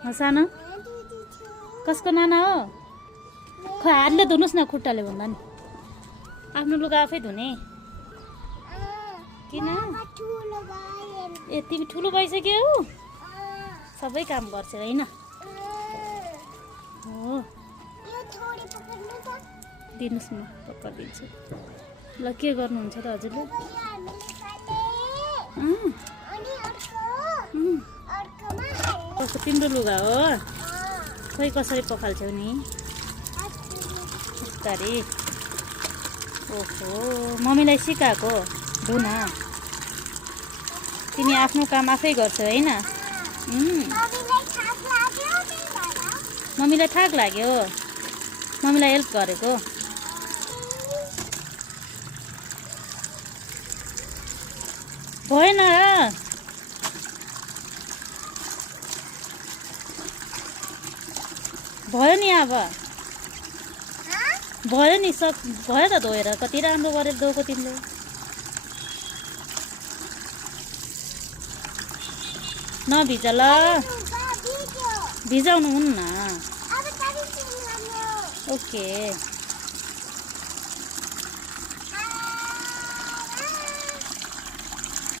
सानो कसको नाना हो खै हातले धुनुहोस् न खुट्टाले भन्दा नि आफ्नो लुगा आफै धुने किन तिमी ठुलो भइसक्यौ सबै काम गर्छ होइन हो दिनुहोस् न पक्रिदिन्छु ल के गर्नुहुन्छ त हजुरले कस्तो तिम्रो लुगा हो खै कसरी पखाल्छौ नि बिस्तारै ओहो मम्मीलाई सिकाएको धुन तिमी आफ्नो काम आफै गर्छौ होइन मम्मीलाई थाक लाग्यो मम्मीलाई हेल्प गरेको भएन भयो नि अब भयो नि भयो त धोएर कति राम्रो गरेर धोएको तिमीले नभिज ल भिजाउनु हुन्न ओके